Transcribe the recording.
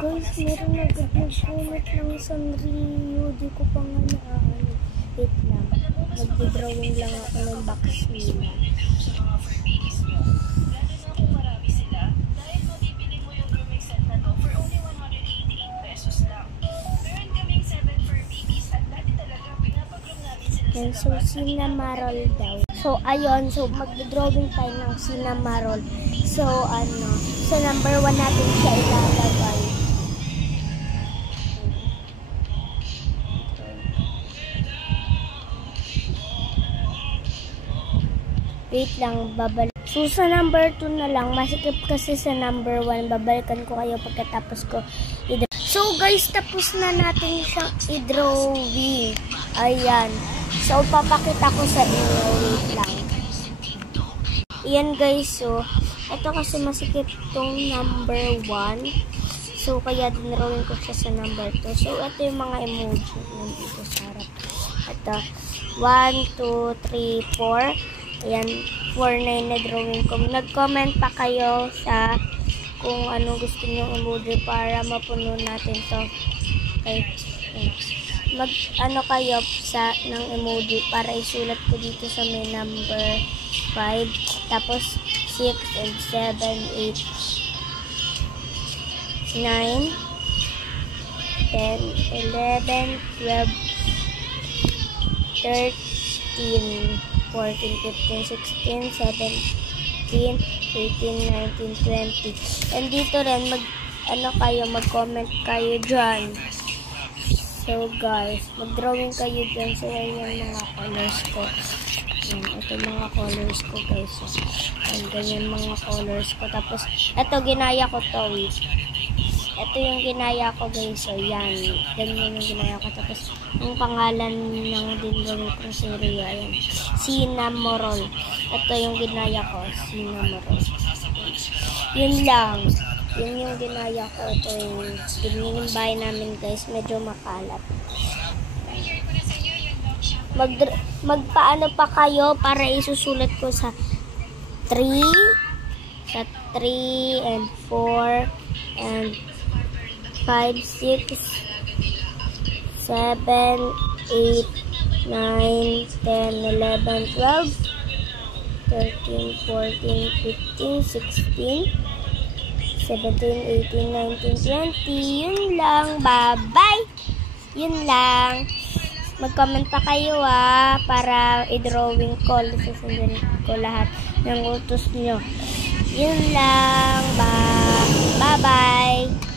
Guys, meron agad nag-comment ng Sanrio. Di ko pa nga naaano. Wait lang. Mag-drawing lang ako ng box nila. And so, Cinnamoroll daw. So, ayun. So, mag-drawing tayo ng Cinnamoroll. So, so, number 1 natin siya ilalagay. Wait lang, babalik. So, sa number 2 na lang, masikip kasi sa number 1. Babalikan ko kayo pagkatapos ko i-draw. So, guys, tapos na natin siyang i-drawing. Ayan. So, papakita ko sa inyo. Wait lang. Ayan, guys. So, ito kasi masikip tong number 1. So, kaya dinrawing ko siya sa number 2. So, ito yung mga emoji nandito sa harap. Ito. 1, 2, 3, 4. Ayan, 4 na yung na-drawing ko. Nag-comment pa kayo sa kung anong gusto nyo emoji para mapuno natin to. Okay. Mag-ano kayo sa ng emoji para isulat ko dito sa may number 5. Tapos, 6 and 7, 8, 9, 10, 11, 12, 13, 14, 15, 16, 17, 18, 19, 20. And dito rin, mag-comment kayo dyan. So, guys, mag-drawing kayo dyan. So, yan yung mga colors ko. Yan, ito mga colors ko, guys. Yan, ganyan mga colors ko. Tapos, ito, ginaya ko to, wait. Ito yung ginaya ko, guys. So, yan. Ganyan yung ginaya ko. Tapos, ang pangalan ng dinrawing ko sa Rio, ayan. Cinnamoroll. Ito yung ginaya ko. Cinnamoroll. Yun lang. Yun yung ginaya ko. Ito yung bahay namin, guys. Medyo makalat. Magpaano pa kayo para isusulat ko sa 3. Sa 3 and 4 and 5, 6, 7, 8, 9, 10, 11, 12, 13, 14, 15, 16, 17, 18, 19, 20. Yun lang. Bye-bye! Yun lang. Mag-comment pa kayo para i-drawing ko. Susundin ko lahat ng utos nyo. Yun lang. Bye-bye!